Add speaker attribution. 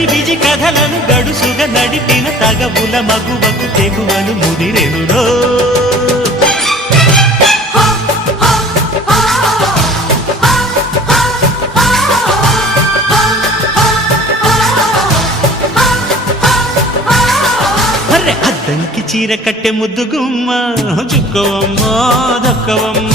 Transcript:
Speaker 1: గజిబిజి కథలను గడుసుగా నడిపిన తగవుల మగువకు తెగువలు ముదిరెనురో అద్దంకి చీర కట్టె ముద్దుగుమ్మ చుక్కవమ్మ దక్కవమ్మ.